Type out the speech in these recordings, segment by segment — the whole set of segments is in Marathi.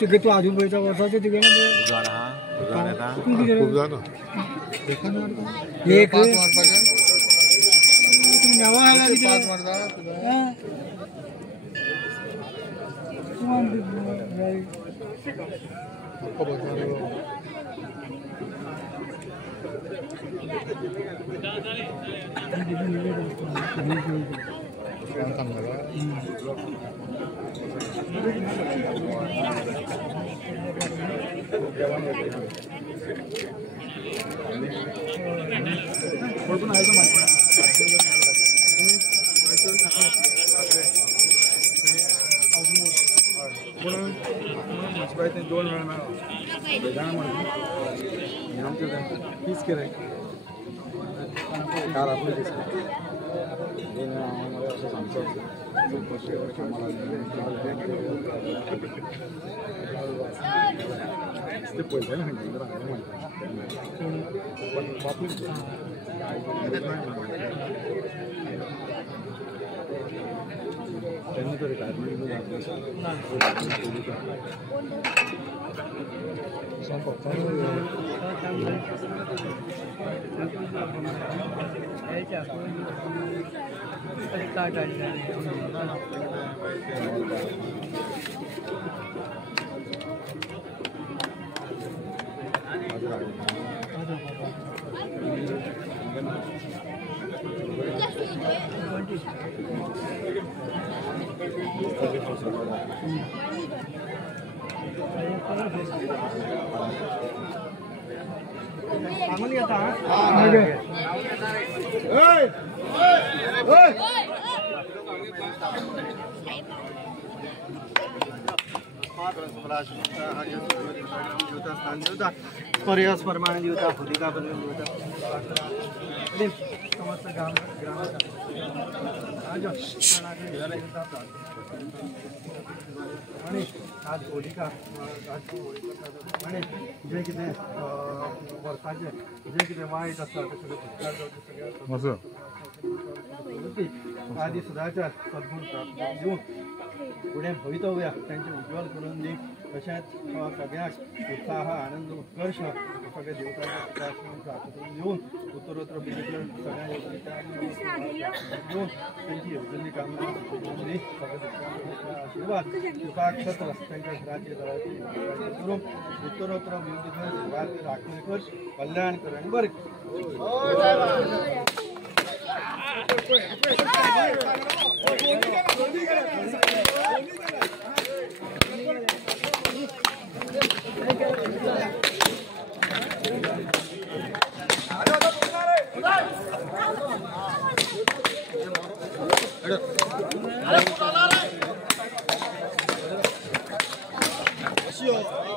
तिकडे तू आजूबाजूच्या वर्षाचे तिकडे ना खूप जाणं एक दोन वेळा कार आपली ते पैसे नाही त्यांनी तर रिटायरमेंट पर्यास प्रमाण देवता भूतिका देवता समस्त ग्राम आज होलिका जे कितें वर्साचे जे कितें वायट आसा ते सगळें आदी सदाचार सद्गुण प्राप्त दिवन फुडें भवितव्या तांचे उज्ज्वल करून दी तशेंच सगळ्याक उत्साह आनंद उत्कर्ष सगळे देवतांचे प्रार्थना दिवन उत्तरोत्तर पिढीकडे सगळ्या दिवन त्यांची येवजणी कामना दी सगळे आशीर्वाद सुखाक सत्र त्यांच्या घराचे दळाचे करून उत्तरोत्तर विविध सुवात राखण कर कल्याण कर आणि बरें Let's go.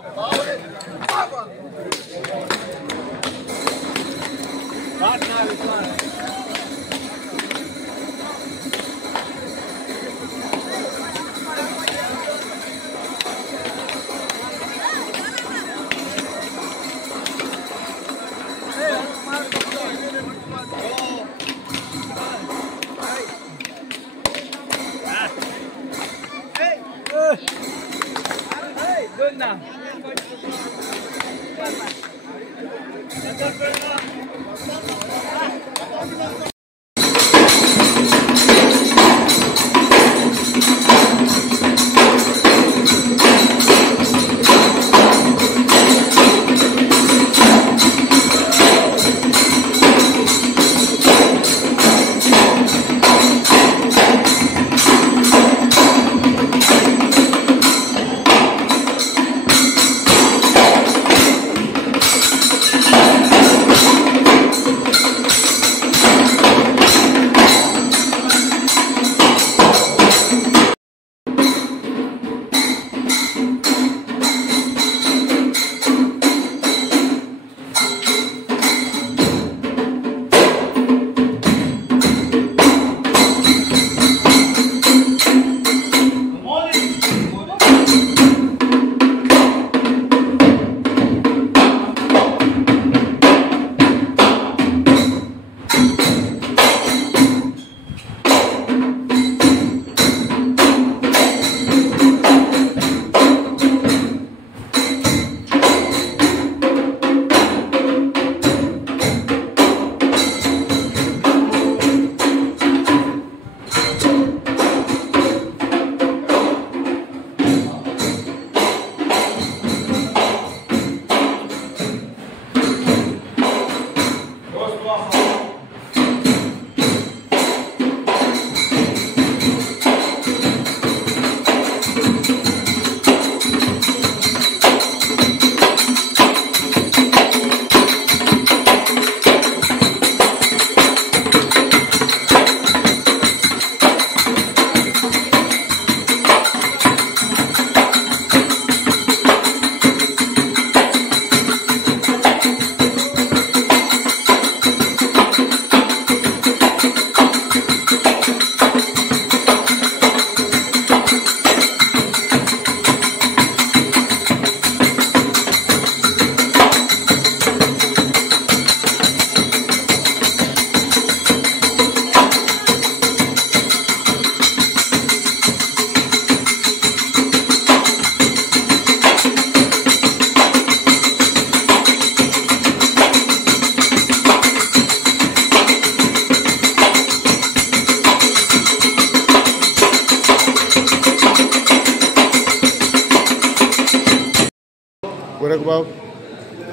फरक बाब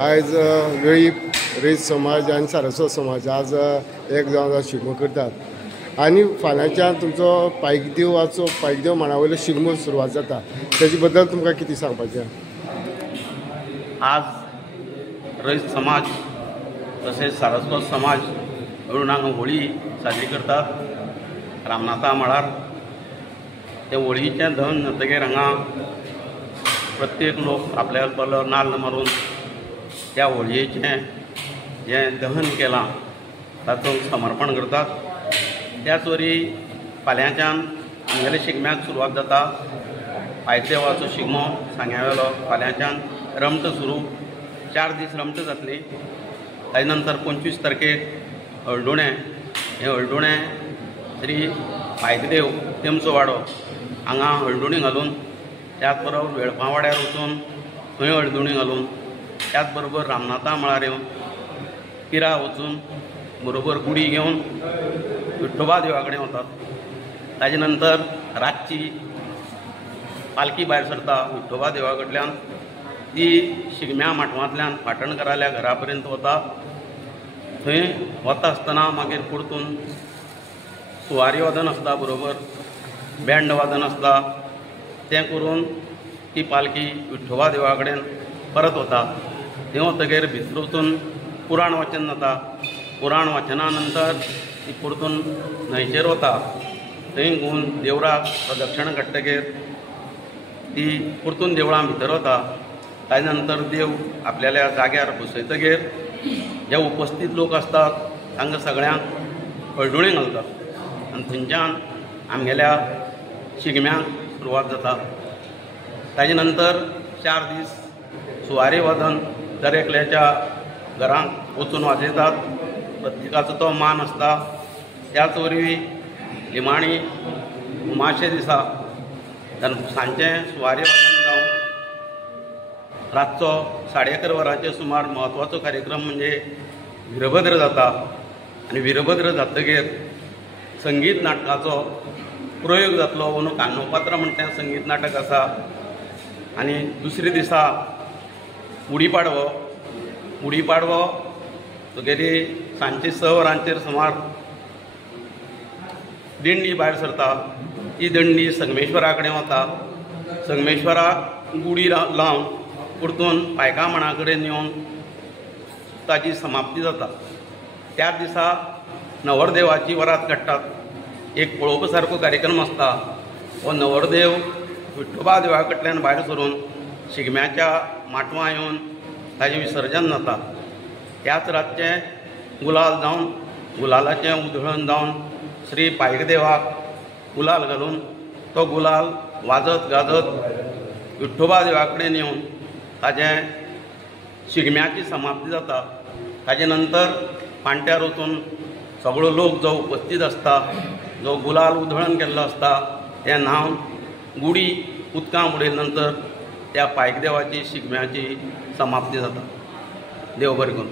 आयज वेळीप रेत समाज आनी सारस्वत समाज आज एक जावन शिगमो करतात आनी फाल्यांच्यान तुमचो पायकदेव मांडा वयलो शिगमो सुरवात जाता तेजे बद्दल तुमकां कितें सांगपाचें? आज रयत समाज तसेच सारस्वत समाज मिळून हांगा होळी साजरी करतात रामनाथा मळार. ते होळयेचें दहन जातकीर हांगा प्रत्येक लोक आपल्या पलो नाल्ल मारून त्या होळयेचें जें दहन केलां तातूंत समर्पण करतात. त्याच वरी फाल्यांच्यान आमगेल्या शिगम्याक सुरवात जाता. पायकदेवाचो शिगमो सांग्यावेलो फाल्यांच्यान रमट सुरू 4 दीस रमट जातली. ताजे नंतर 25 तारखेक हळदुणें. हें हळदुणें श्री पायकदेव तेमचो वाडो हांगा हळदुणी घालून त्याच बरोबर वेळपा वाड्यार वचून थंय हळदुणी घालून त्याच बरोबर रामनाथा मळार येवन पिरा वचून बरोबर गुडी घेवन विठोबा देवा कडेन वतात. ताजे नंतर रातची पालखी भायर सरता विठोबा देवा कडल्यान. ती शिगम्या माटवांतल्यान पाटणकाराल्या घरा पर्यंत वता. थंय वता आसतना मागीर परतून सुवारी वादन आसता बरोबर बँड वादन आसता. तें करून ती पालखी विठोबा देवा कडेन परत वता. थंय वतकीर भितर वचून पुराण वाचन जाता. पुराण वाचना नंतर ती परतून न्हंयचेर वता. थंय घेवन देवळाक प्रदक्षिणा काडटकीर ती परतून देवळां भितर वता. ताजे नंतर देव आपल्याल्या जाग्यार बसयतकीर जे उपस्थित लोक असतात तांकां सगळ्यांक हळदुणें घालतात आनी थंयच्यान आमगेल्या शिगम्याक सुरवात जाता. ताजे नंतर 4 दीस सुवारी वादन दरेकल्याच्या घरांत वचून वाजयतात. प्रत्येकाचो तो मान आसता. त्याच वरवीं निमाणी उमाशे दिसा सांजचें सुवारी वादन जावन रातचो 11:30 वरांचेर सुमार म्हत्वाचो कार्यक्रम म्हणजे वीरभद्र जाता. आनी वीरभद्र जातकीर संगीत नाटकाचो प्रयोग जातलो. अंदू कान्नोपात्र म्हणटा तें संगीत नाटक आसा. आनी दुसरे दिसा गुडीपाडवो तुगेली सांजची 6 वरांचेर सुमार दिंडी भायर सरता. ती दिंडी संगमेश्वरा कडेन वता. संगमेश्वराक गुडी लावन परतून पायका मांडा कडेन येवन ताची समाप्ती जाता. त्याच दिसा नवरदेवाची वरात काडटात. एक पळोवपा सारको कार्यक्रम आसता. हो नवरदेव विठोबा देवा कडल्यान भायर सरून शिगम्याच्या माटवां येवन ताचें विसर्जन जाता. त्याच रातचें गुलाल जावन गुलालाचें उधळण जावन श्री पायकदेवाक गुलाल घालून तो गुलाल वाजत गाजत विठोबा देवा कडेन येवन ताजें शिगम्याची समाप्ती जाता. ताजे नंतर पांट्यार वचून सगळो लोक जो उपस्थित आसता जो गुलाल उधळण केल्लो आसता तें न्हावन गुडी उदकां बुडयले नंतर त्या पायकदेवाची शिगम्याची समाप्ती जाता. देव बरें करूं.